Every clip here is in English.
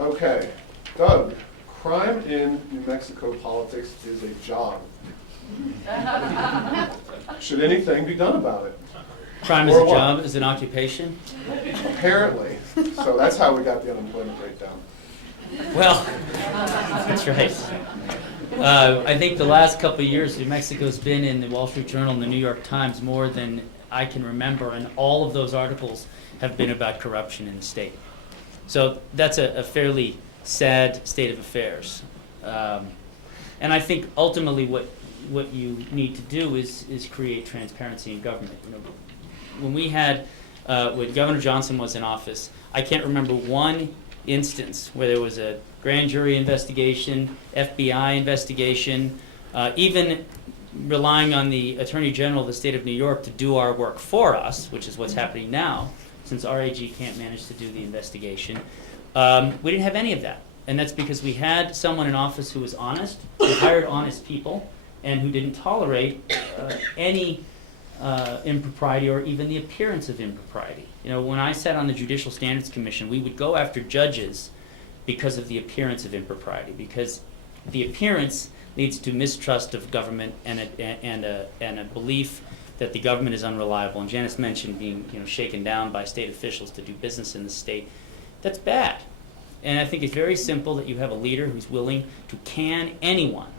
Okay, Doug, crime in New Mexico politics is a job. Should anything be done about it? Crime is Or a what? job, is an occupation? Apparently. So that's how we got the unemployment rate down. Well, that's right. I think the last couple of years, New Mexico's been in the Wall Street Journal and the New York Times more than I can remember, and all of those articles have been about corruption in the state. So that's a fairly sad state of affairs. And I think ultimately what you need to do is create transparency in government. You know, when Governor Johnson was in office, I can't remember one instance where there was a grand jury investigation, FBI investigation, even relying on the Attorney General of the state of New York to do our work for us, which is what's happening now, since RAG can't manage to do the investigation. We didn't have any of that. And that's because we had someone in office who was honest, who hired honest people, and who didn't tolerate any impropriety or even the appearance of impropriety. You know, when I sat on the Judicial Standards Commission, we would go after judges because of the appearance of impropriety, because the appearance leads to mistrust of government and a belief that the government is unreliable. And Janice mentioned being, you know, shaken down by state officials to do business in the state. That's bad. And I think it's very simple that you have a leader who's willing to can anyone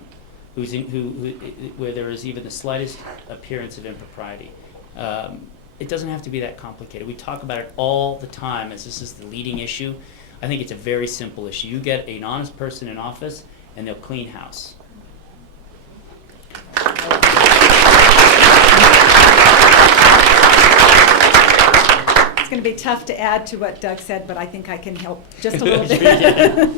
where there is even the slightest appearance of impropriety. It doesn't have to be that complicated. We talk about it all the time as this is the leading issue. I think it's a very simple issue. You get an honest person in office and they'll clean house. It's going to be tough to add to what Doug said, but I think I can help just a little bit.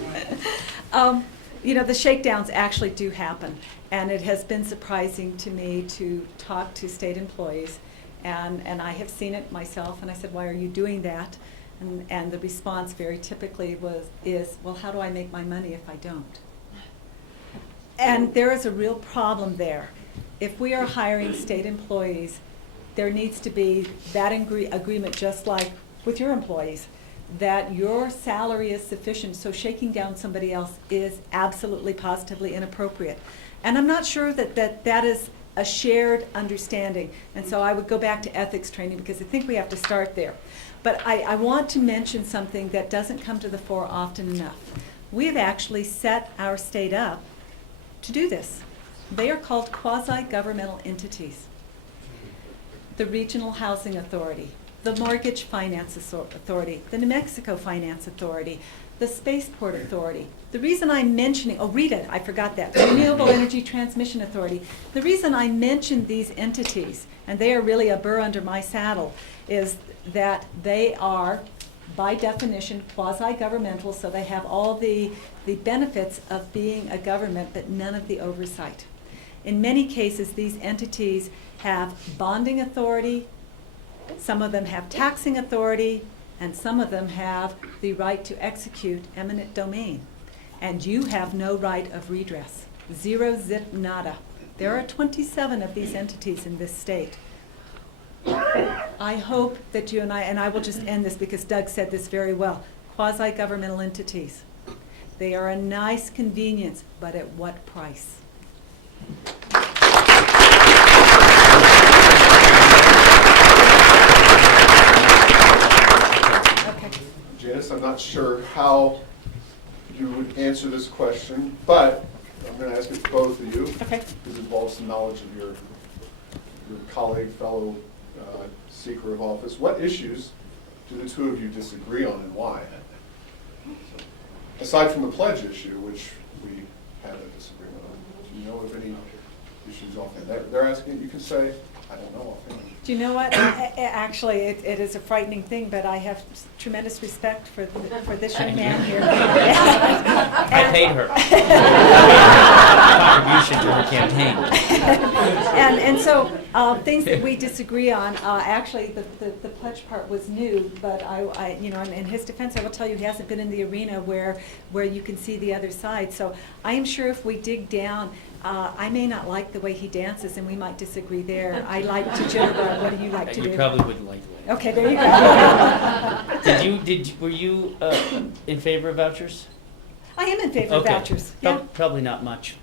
You know, the shakedowns actually do happen, and it has been surprising to me to talk to state employees, and I have seen it myself, and I said, why are you doing that? And the response very typically is, well, how do I make my money if I don't? And there is a real problem there. If we are hiring state employees, there needs to be that agreement, just like with your employees, that your salary is sufficient, so shaking down somebody else is absolutely positively inappropriate. And I'm not sure that is a shared understanding. And so I would go back to ethics training because I think we have to start there. But I want to mention something that doesn't come to the fore often enough. We have actually set our state up to do this. They are called quasi-governmental entities. The Regional Housing Authority, the Mortgage Finance Authority, the New Mexico Finance Authority, the Spaceport Authority. The reason I'm mentioning, oh, read it, I forgot that, the Renewable Energy Transmission Authority. The reason I mention these entities, and they are really a burr under my saddle, is that they are, by definition, quasi-governmental, so they have all the benefits of being a government, but none of the oversight. In many cases, these entities have bonding authority, some of them have taxing authority, and some of them have the right to execute eminent domain. And you have no right of redress. Zero, zip, nada. There are 27 of these entities in this state. I hope that you and I will just end this because Doug said this very well, quasi-governmental entities. They are a nice convenience, but at what price? Janice, I'm not sure how you would answer this question, but I'm going to ask it to both of you. Okay. This involves some knowledge of your colleague, fellow seeker of office. What issues do the two of you disagree on and why? Aside from the pledge issue, which we had a disagreement on, do you know of any issues offhand? They're asking, you can say, I don't know offhand. Do you know what? Actually, it is a frightening thing, but I have tremendous respect for this young man here. I paid her. Contribution to her campaign. And so things that we disagree on. Actually, the pledge part was new, but I you know, in his defense, I will tell you he hasn't been in the arena where you can see the other side. So I am sure if we dig down, I may not like the way he dances, and we might disagree there. I like to jitterbug. What do you like to do? You probably wouldn't like it. Okay, there you go. Were you in favor of vouchers? I am in favor of Okay. vouchers. Yeah. Probably not much.